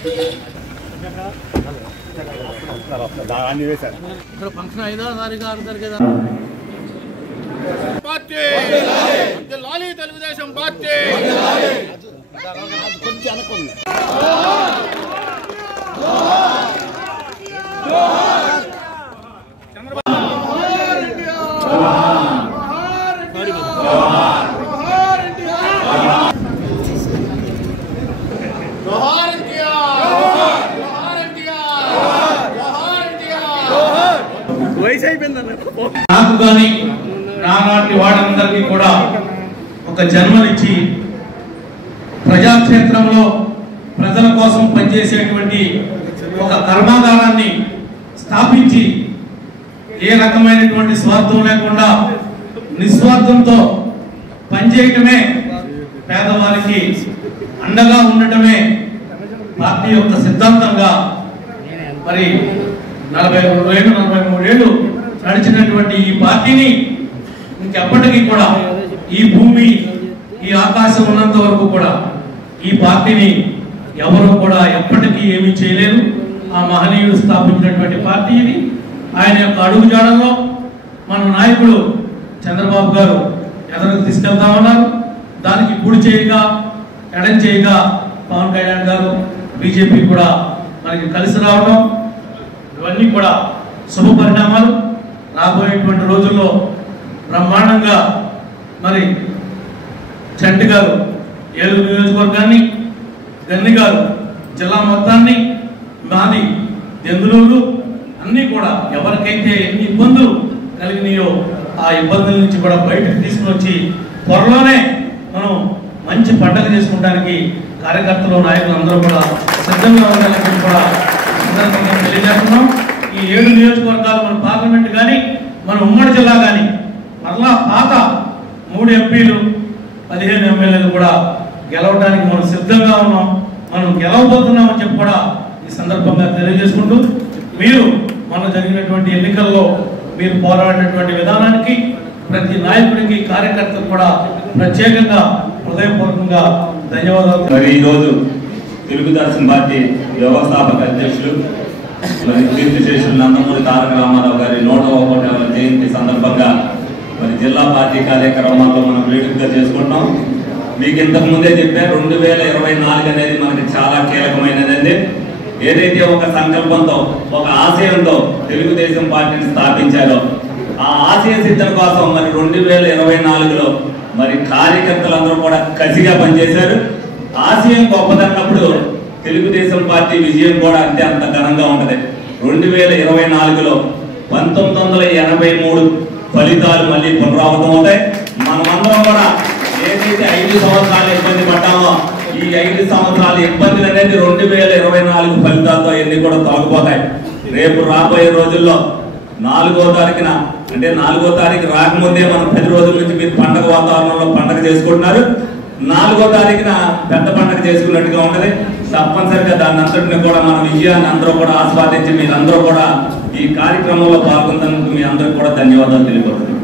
ఇక్కడ ఫంక్షన్ 5వ తారీఖు 6వ తారీఖు పార్టీ లాలి తెలుగుదేశం పార్టీ కొంచెం అనుకుంది నాకు కానీ నాలాంటి వాడందరికీ కూడా ఒక జన్మనిచ్చి ప్రజాక్షేత్రంలో ప్రజల కోసం పనిచేసేటువంటి ఒక కర్మాగారాన్ని స్థాపించి ఏ రకమైనటువంటి స్వార్థం లేకుండా నిస్వార్థంతో పనిచేయటమే, పేదవారికి అండగా ఉండటమే పార్టీ యొక్క సిద్ధాంతంగా మరి 42 ఏళ్ళు 43 ఏళ్ళు నడిచినటువంటి ఈ పార్టీని ఇంకెప్పటికీ కూడా ఈ భూమి ఈ ఆకాశం ఉన్నంత వరకు కూడా ఈ పార్టీని ఎవరు కూడా ఎప్పటికీ ఏమీ చేయలేరు. ఆ మహనీయుడు స్థాపించినటువంటి పార్టీ ఇది. ఆయన యొక్క అడుగుజాడల్లో మన నాయకుడు చంద్రబాబు గారు ఎదురుకు తీసుకెళ్తామన్నారు. దానికి కుడి చేయగా ఎడం చేయగా పవన్ కళ్యాణ్ గారు బీజేపీ కూడా మనకి కలిసి రావడం, ఇవన్నీ కూడా శుభ పరిణామాలు. రాబోయేటువంటి రోజుల్లో బ్రహ్మాండంగా మరి చంటి గారు ఏలూరు నియోజకవర్గాన్ని, గన్ని గారు జిల్లా మొత్తాన్ని, మాది దెందులూరు అన్నీ కూడా ఎవరికైతే ఎన్ని ఇబ్బందులు కలిగినాయో ఆ ఇబ్బందుల నుంచి కూడా బయటకు తీసుకుని వచ్చి త్వరలోనే మనం మంచి పండగ చేసుకోవడానికి కార్యకర్తలు నాయకులు అందరూ కూడా సిద్ధంగా ఉండాలని కూడా సందర్భంగా తెలియజేస్తున్నాం. ఈ 7 నియోజకవర్గాలు మన పార్లమెంట్ కానీ మన ఉమ్మడి జిల్లా కానీ మరలా పాత 3 ఎంపీలు 15 ఎమ్మెల్యేలు కూడా గెలవడానికి మనం సిద్ధంగా ఉన్నాం. మనం గెలవబోతున్నామని చెప్పి కూడా ఈ సందర్భంగా తెలియజేసుకుంటూ, మీరు మన జరిగినటువంటి ఎన్నికల్లో మీరు పోరాడినటువంటి విధానానికి ప్రతి నాయకుడికి కార్యకర్తకు కూడా ప్రత్యేకంగా హృదయపూర్వకంగా ధన్యవాదాలు. మరి ఈరోజు తెలుగుదేశం పార్టీ వ్యవస్థాపక అధ్యక్షులు మరి కీర్తిశేషులు నందమూరి తారక రామారావు గారి 101వ జయంతి సందర్భంగా మరి జిల్లా పార్టీ కార్యక్రమాల్లో మనం వేడుకగా చేసుకుంటాం. మీకు ఇంతకు ముందే చెప్పా, 2024 అనేది మనకి చాలా కీలకమైనదండి. ఏదైతే ఒక సంకల్పంతో ఒక ఆశయంతో తెలుగుదేశం పార్టీని స్థాపించారో ఆ ఆశయ సిద్ధం కోసం మరి 2024లో మరి కార్యకర్తలందరూ కూడా కసిగా పనిచేశారు. ఆశయం గొప్పదన్నప్పుడు తెలుగుదేశం పార్టీ విజయం కూడా అంతే అంత ఘనంగా ఉంటది. 2024లో 1983 ఫలితాలు మళ్ళీ పునరావృతం అవుతాయి. మనమందరం కూడా ఏదైతే 5 సంవత్సరాలు ఇబ్బంది పడ్డామో ఈ 5 సంవత్సరాల ఇబ్బందులు అనేది 2024 ఫలితాలతో ఎన్ని కూడా తొలగిపోతాయి. రేపు రాబోయే రోజుల్లో 4వ తారీఖున, అంటే 4వ తారీఖు రాకముందే మనం 10 రోజుల నుంచి మీరు పండగ వాతావరణంలో పండగ చేసుకుంటున్నారు. 4వ తారీఖున పెద్ద పండగ చేసుకున్నట్టుగా ఉంటది. తప్పనిసరిగా దాన్ని అంతటిని కూడా మన విజయాన్ని అందరూ కూడా ఆస్వాదించి మీరందరూ కూడా ఈ కార్యక్రమంలో పాల్గొన్నందుకు మీ అందరికి కూడా ధన్యవాదాలు తెలియజేస్తున్నాను.